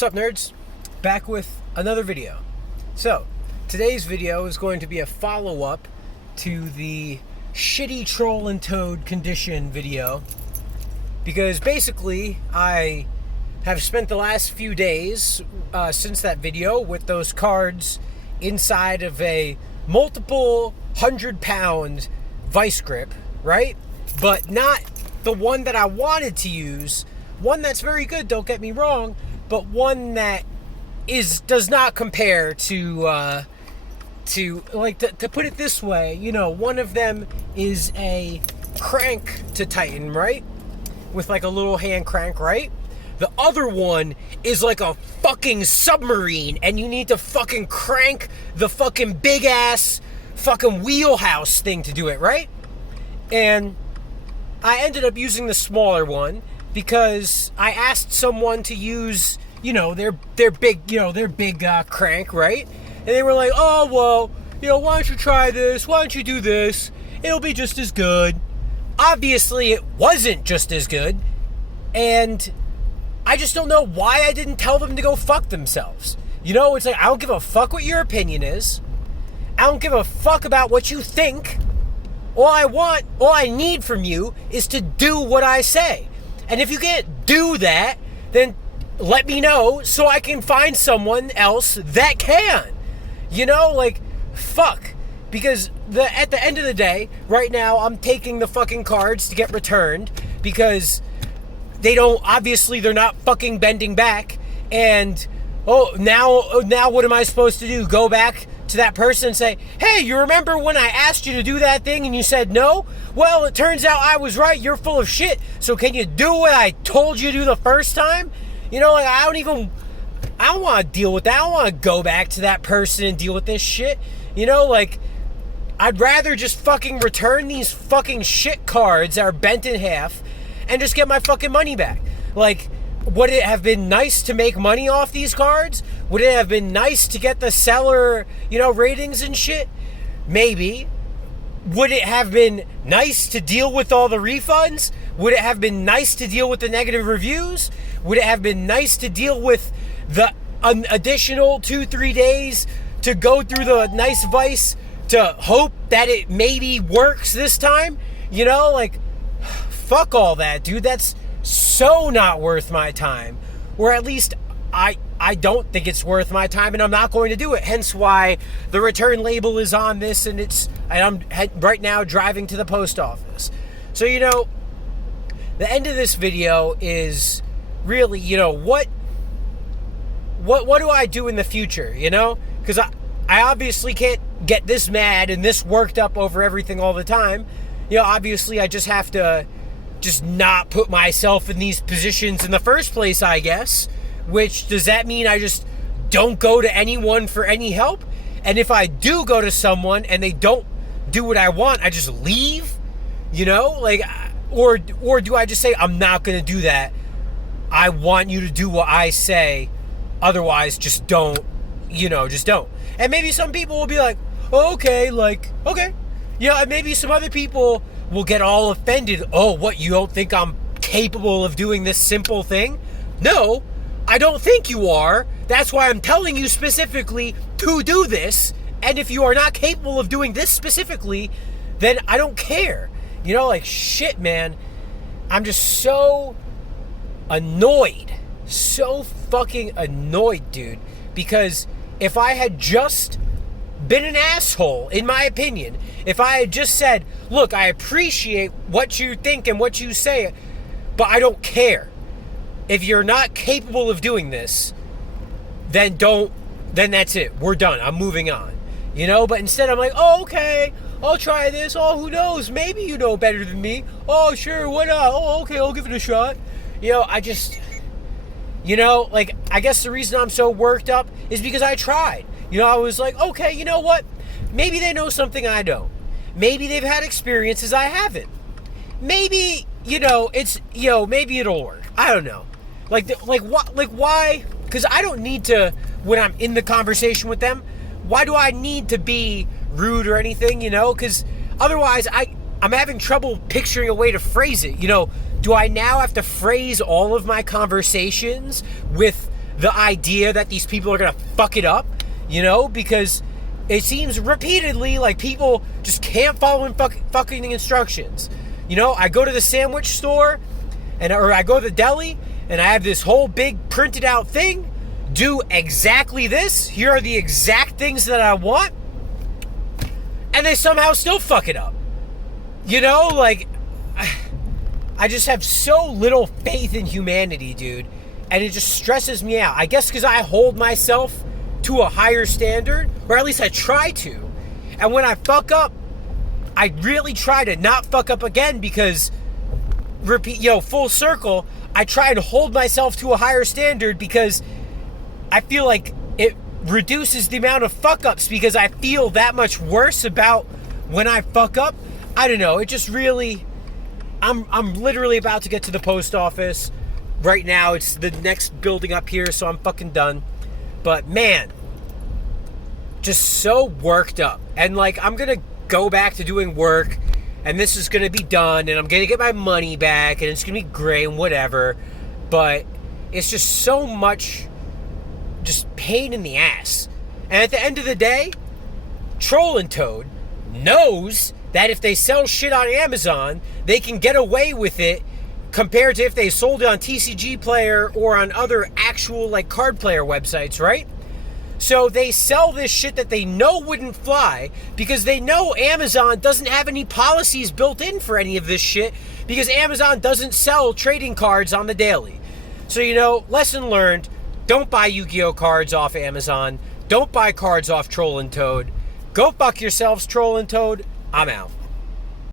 What's up, nerds? Back with another video. So, today's video is going to be a follow-up to the shitty troll and toad condition video, because basically I have spent the last few days since that video with those cards inside of a multiple 100-pound vice grip, right? But not the one that I wanted to use. One that's very good, don't get me wrong, but one that does not compare to put it this way, you know, one of them is a crank to tighten, right? With like a little hand crank, right? The other one is like a fucking submarine, and you need to fucking crank the fucking big ass fucking wheelhouse thing to do it, right? And I ended up using the smaller one because I asked someone to use, you know, their big crank, right? And they were like, oh, well, you know, why don't you try this? Why don't you do this? It'll be just as good. Obviously, it wasn't just as good. And I just don't know why I didn't tell them to go fuck themselves. You know, it's like, I don't give a fuck what your opinion is. I don't give a fuck about what you think. All I need from you is to do what I say. And if you can't do that, then let me know so I can find someone else that can. You know, like, fuck. Because at the end of the day, right now, I'm taking the fucking cards to get returned because they're not fucking bending back. And, now what am I supposed to do? Go back to that person and say, hey, you remember when I asked you to do that thing and you said no? Well, it turns out I was right. You're full of shit. So can you do what I told you to do the first time? You know, like, I don't want to deal with that. I don't want to go back to that person and deal with this shit. You know, like, I'd rather just fucking return these fucking shit cards that are bent in half and just get my fucking money back. Like, would it have been nice to make money off these cards? Would it have been nice to get the seller, you know, ratings and shit? Maybe. Would it have been nice to deal with all the refunds? Would it have been nice to deal with the negative reviews? Would it have been nice to deal with the additional 2-3 days to go through the nice vice to hope that it maybe works this time? You know, like, fuck all that, dude. That's so not worth my time. Or at least I don't think it's worth my time, and I'm not going to do it. Hence why the return label is on this, and I'm right now driving to the post office. So, you know, the end of this video is really, you know, what do I do in the future, you know? Because I obviously can't get this mad and this worked up over everything all the time. You know, obviously I just have to just not put myself in these positions in the first place, I guess. Which, does that mean I just don't go to anyone for any help? And if I do go to someone and they don't do what I want, I just leave? You know? Like, or do I just say, I'm not going to do that. I want you to do what I say. Otherwise, just don't. You know, just don't. And maybe some people will be like, oh, okay, like, okay. Yeah, and maybe some other people will get all offended. Oh, what, you don't think I'm capable of doing this simple thing? No, I don't think you are. That's why I'm telling you specifically to do this. And if you are not capable of doing this specifically, then I don't care. You know, like, shit, man. I'm just so annoyed. So fucking annoyed, dude. Because if I had just been an asshole, in my opinion, if I had just said, look, I appreciate what you think and what you say, but I don't care. If you're not capable of doing this, then that's it. We're done. I'm moving on. You know, but instead I'm like, oh, okay, I'll try this. Oh, who knows? Maybe you know better than me. Oh, sure, why not? Oh, okay, I'll give it a shot. You know, you know, like, I guess the reason I'm so worked up is because I tried. You know, I was like, okay, you know what? Maybe they know something I don't. Maybe they've had experiences I haven't. Maybe, you know, maybe it'll work. I don't know. Like why? Because I don't need to, when I'm in the conversation with them, why do I need to be rude or anything, you know? Because otherwise, I'm having trouble picturing a way to phrase it. You know, do I now have to phrase all of my conversations with the idea that these people are gonna fuck it up, you know, because it seems repeatedly like people just can't follow fucking instructions. You know, I go to the sandwich store, or I go to the deli, and I have this whole big printed out thing. Do exactly this. Here are the exact things that I want. And they somehow still fuck it up. You know, like, I just have so little faith in humanity, dude. And it just stresses me out. I guess because I hold myself to a higher standard, or at least I try to. And when I fuck up, I really try to not fuck up again because, full circle, I try to hold myself to a higher standard because I feel like it reduces the amount of fuck ups because I feel that much worse about when I fuck up. I don't know. It just really, I'm literally about to get to the post office right now. It's the next building up here, so I'm fucking done. But man, just so worked up. And like, I'm going to go back to doing work, and this is going to be done, and I'm going to get my money back, and it's going to be great and whatever. But it's just so much just pain in the ass. And at the end of the day, Troll and Toad knows that if they sell shit on Amazon, they can get away with it compared to if they sold it on TCG Player or on other actual like card player websites, right? So they sell this shit that they know wouldn't fly because they know Amazon doesn't have any policies built in for any of this shit because Amazon doesn't sell trading cards on the daily. So, you know, lesson learned, don't buy Yu-Gi-Oh cards off Amazon. Don't buy cards off Troll and Toad. Go fuck yourselves, Troll and Toad. I'm out.